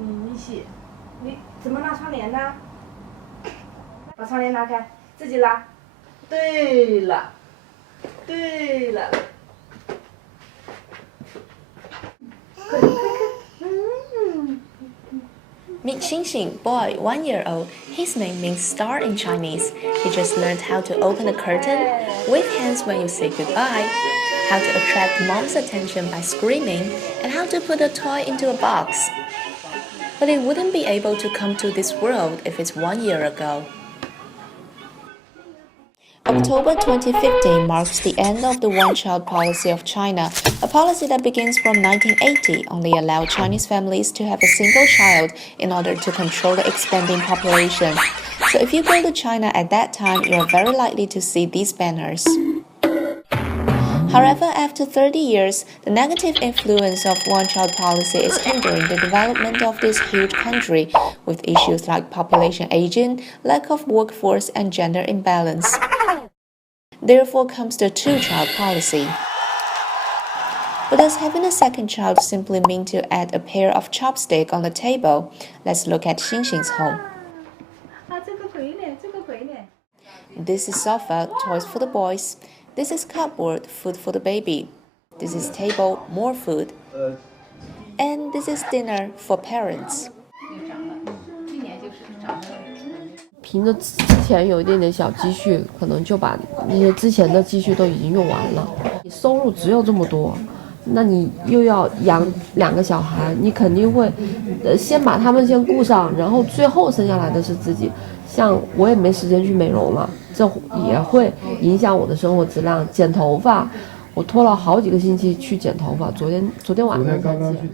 一起。你怎么拉窗帘呢？把窗帘拉开，自己拉。对了，对了。快快快！Meet Xingxing, boy, 1 year old. His name means star in Chinese. He just learned how to open a curtain, wave hands when you say goodbye, how to attract mom's attention by screaming, and how to put a toy into a box. But he wouldn't be able to come to this world if it's 1 year ago. October 2015 marks the end of the one-child policy of China, a policy that begins from 1980 only allowed Chinese families to have a single child in order to control the expanding population. So if you go to China at that time, you are very likely to see these banners. However, after 30 years, the negative influence of one-child policy is hindering the development of this huge country, with issues like population aging, lack of workforce, and gender imbalance. Therefore comes the two-child policy. But does having a second child simply mean to add a pair of chopsticks on the table? Let's look at Xingxing's home. This is sofa, toys for the boys. This is cupboard, food for the baby. This is table, more food. And this is dinner for parents. 凭着之前有一点点小积蓄，可能就把那些之前的积蓄都已经用完了。你收入只有这么多，那你又要养2个小孩，你肯定会，先把他们先顾上，然后最后生下来的是自己。像我也没时间去美容了，这也会影响我的生活质量。剪头发，我拖了好几个星期去剪头发，昨天晚上才剪。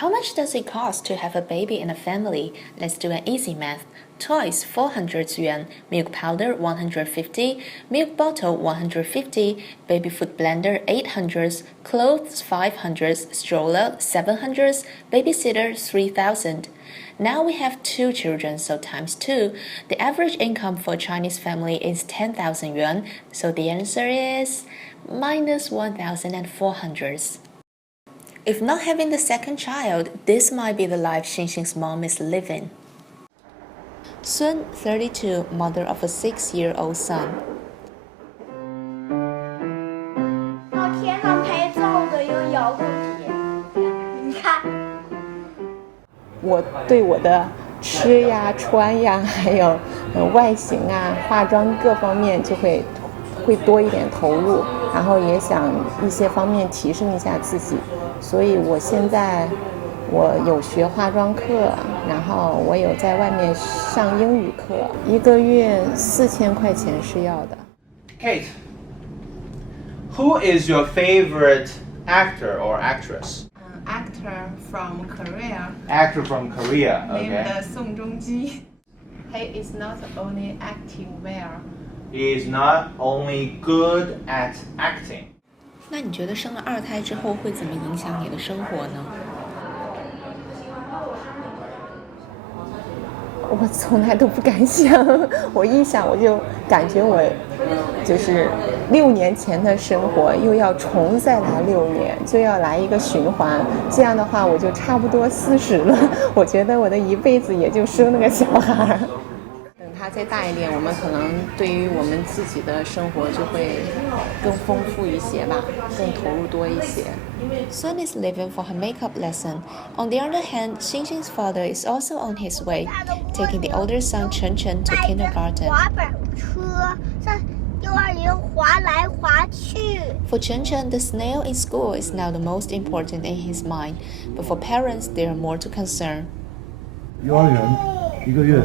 How much does it cost to have a baby in a family? Let's do an easy math. Toys 400 yuan, milk powder 150, milk bottle 150, baby food blender 800, clothes 500, stroller 700, babysitter 3,000. Now we have 2 children, so times 2. The average income for a Chinese family is 10,000 yuan, so the answer is minus 1,400. If not having the second child, this might be the life Xingxing's mom is living. Sun, 32, mother of a 6-year-old son. 天上拍照的有遥控器，你看。我对我的吃呀、穿呀，还有外形啊、化妆各方面就会多一点投入，然后也想一些方面提升一下自己。所以我现在有学化妆课，然后我有在外面上英语课，1个月4000块钱是要的。Kate, who is your favorite actor or actress? Actor from Korea. Actor from Korea, Named okay. Song Joong-ki. He is not only acting well. He is not only good at acting. 那你觉得生了2胎之后会怎么影响你的生活呢？我从来都不敢想，我一想我就感觉我就是6年前的生活又要重再来6年，就要来一个循环。这样的话我就差不多40了，我觉得我的一辈子也就生了个小孩。等他再大一点，我们可能对于我们自己的生活就会更丰富一些吧，更投入多一些。Sun is leaving for her makeup lesson. On the other hand, Xingxing's father is also on his way, taking the older son Chen Chen to kindergarten. 滑板车在幼儿园滑来滑去。 For Chen Chen, the snail in school is now the most important in his mind, but for parents, there are more to concern. 幼儿园1个月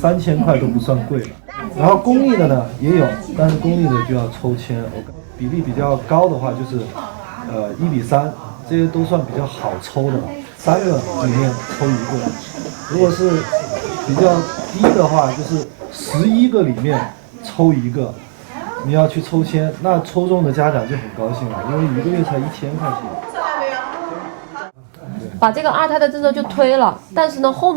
3000块都不算贵了，然后公立的呢也有，但是公立的就要抽签，比例比较高的话就是1比3，这些都算比较好抽的，3个里面抽1个。如果是比较低的话，就是11个里面抽1个。你要去抽签，那抽中的家长就很高兴了，因为1个月才1000块钱。把这个2胎的政策就推了，但是呢，后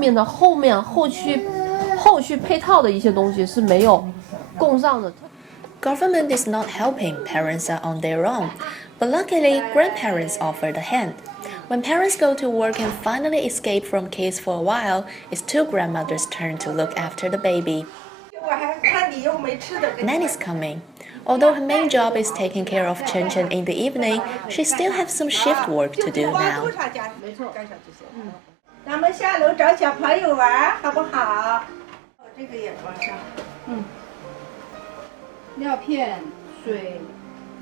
续配套的一些东西是没有供上的。Government is not helping, parents are on their own. But luckily, grandparents offered a hand. When parents go to work and finally escape from kids for a while, it's two grandmothers' turn to look after the baby. Nanny's coming. Although her main job is taking care of Chen Chen in the evening, she still has some shift work to do now. 咱们下楼找小朋友玩，好不好？这个也放上。尿片、水、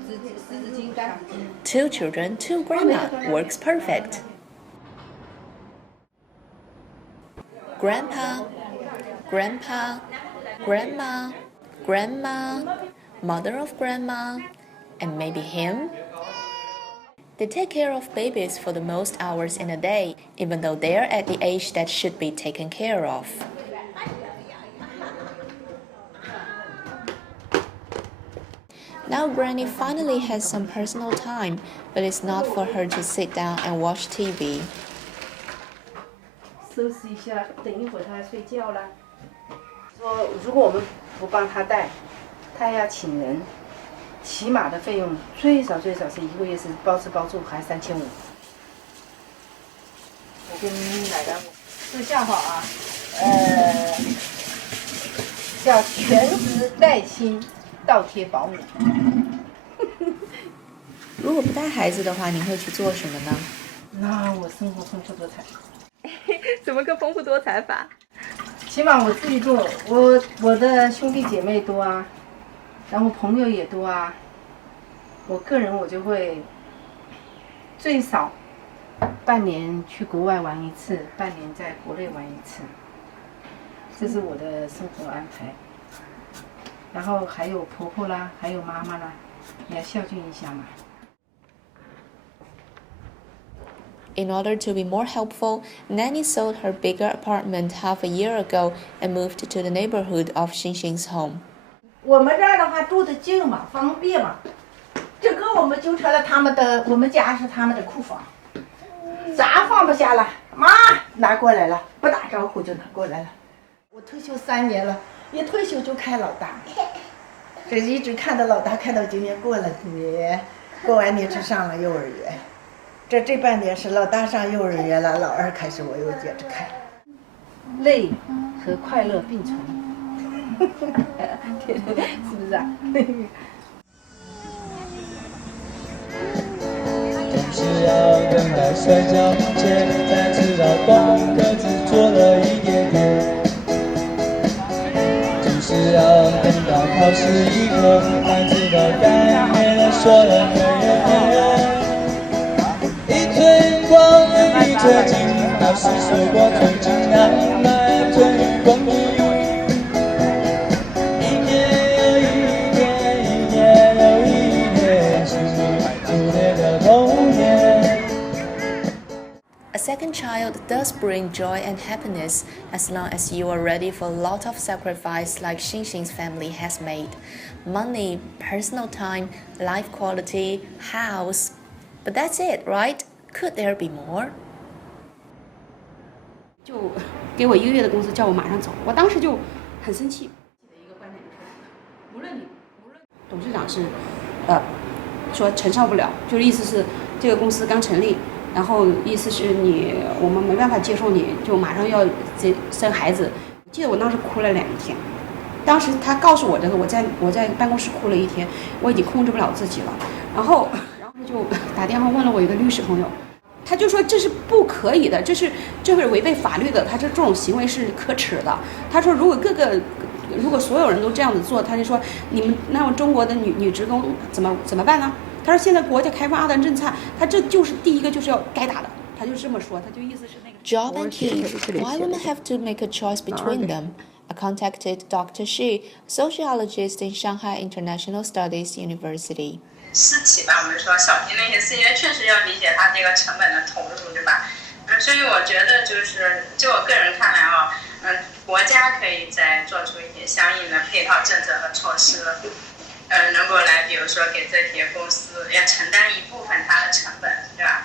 湿纸巾、干纸巾。Two children, two grandma works perfect. Grandpa, grandpa, grandma, grandma, mother of grandma, and maybe him. They take care of babies for the most hours in a day, even though they're at the age that should be taken care of. Now Granny finally has some personal time, but it's not for her to sit down and watch TV. 收拾一下，等一会儿他要睡觉了。说如果我们不帮他带，他要请人。 起码的费用最少是1个月是包吃包住还3500。我跟奶奶私下话啊，叫全职带薪倒贴保姆。如果不带孩子的话，您会去做什么呢？那我生活丰富多彩。怎么个丰富多彩法？起码我自己做，我的兄弟姐妹多啊。 然后朋友也多啊，我个人我就会最少半年去国外玩一次，半年在国内玩一次，这是我的生活安排。然后还有婆婆啦，还有妈妈啦，也要孝敬一下嘛。 In order to be more helpful, Nanny sold her bigger apartment half a year ago and moved to the neighborhood of Xinxin's home. 我们这儿的话住得近嘛，方便嘛。这个我们就成了我们家是他们的库房，啥放不下了，妈拿过来了，不打招呼就拿过来了。我退休3年了，一退休就开老大，这一直看到老大，看到今年过了年，过完年就上了幼儿园，这半年是老大上幼儿园了，老二开始我又接着看，累和快乐并存。 是不是啊？总是要等到摔跤前，才知道功课只做了一点点。总是要等到考试一刻，才知道该念的说了没有。一寸光阴一寸金，那是水过最近难买最光阴。 A second child does bring joy and happiness as long as you are ready for a lot of sacrifice like Xinxin's family has made. Money, personal time, life quality, house. But that's it, right? Could there be more? 就给我1个月的工资，叫我马上走，我当时就很生气。一个观点就是，无论董事长是，说承受不了，就是意思是这个公司刚成立。 然后意思是我们没办法接受你，就马上要生孩子。我记得我当时哭了2天，当时他告诉我这个，我在办公室哭了1天，我已经控制不了自己了。然后就打电话问了我一个律师朋友，他就说这是不可以的，这是违背法律的，他说这种行为是可耻的。他说如果所有人都这样子做，他就说你们那么中国的女职工怎么办呢？ 他说：“现在国家开放2胎政策，他这就是第一个就是要该打的。”他就这么说，他就意思是那个。Job and kids. Why women have to make a choice between them? I contacted Dr. Xu, sociologist in Shanghai International Studies University. 私企吧，我们说小型那些事情，确实要理解它这个成本的投入，对吧？所以我觉得就我个人看来啊，国家可以再做出一些相应的配套政策和措施。 能够来，比如说给这些公司要承担一部分它的成本，对吧？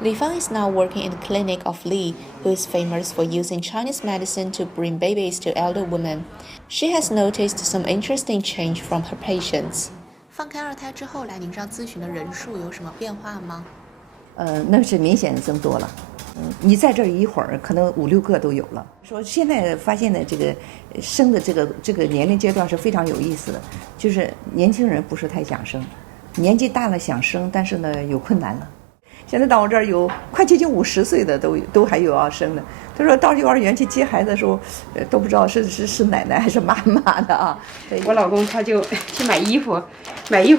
Li Fang is now working in the clinic of Li, who is famous for using Chinese medicine to bring babies to elder women. She has noticed some interesting change from her patients. 放开2胎之后来您这儿咨询的人数有什么变化吗？那是明显的增多了。你在这儿一会儿，可能5、6个都有了。说现在发现的这个生的这个年龄阶段是非常有意思的，就是年轻人不是太想生，年纪大了想生，但是呢有困难了。现在到我这儿有快接近50岁的都还有要生的。他说到幼儿园去接孩子的时候，都不知道是奶奶还是妈妈的啊。我老公他就去买衣服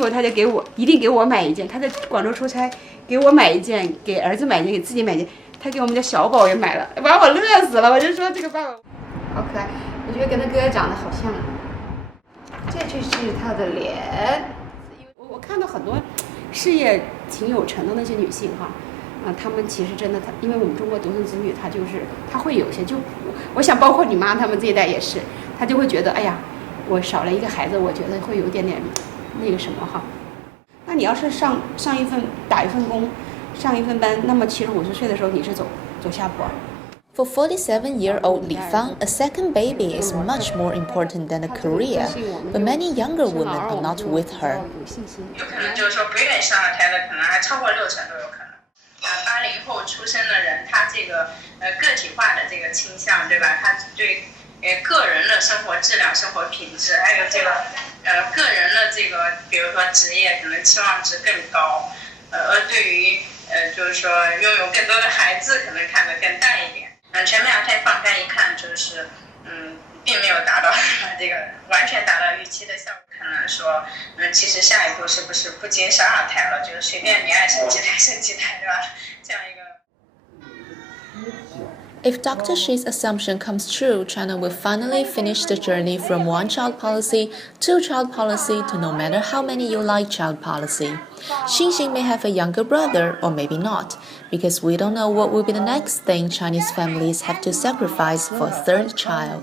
他就一定给我买一件。他在广州出差，给我买一件，给儿子买一件，给自己买一件。他给我们家小宝也买了，把我乐死了。我就说这个爸爸好可爱，我觉得跟他哥哥长得好像。这就是他的脸。我看到很多事业挺有成的那些女性哈，她们其实真的，因为我们中国独生子女，她会有些我想包括你妈他们这一代也是，她就会觉得哎呀，我少了一个孩子，我觉得会有点那个什么哈。那你要是打一份工，上一份班，那么其实50岁的时候你是走下坡。For 47-year-old Li Fang, a second baby is much more important than a career, but many younger women are not with her. 有可能就是说不愿意上2胎的，可能还超过60%都有可能。80后出生的人，他这个个体化的这个倾向，对吧？他对个人的生活质量、生活品质，还有这个个人的这个，比如说职业，可能期望值更高。而对于就是说拥有更多的孩子，可能看得更淡一点。全面2胎放开一看，就是并没有达到这个完全达到预期的效果。可能说其实下一步是不是不接12胎了，就是随便你爱生几胎生几胎，对吧？这样一个。If Dr. Shi's assumption comes true, China will finally finish the journey from one-child policy, two-child policy to no matter how many you like child policy. Xinxin may have a younger brother, or maybe not, because we don't know what will be the next thing Chinese families have to sacrifice for a third child.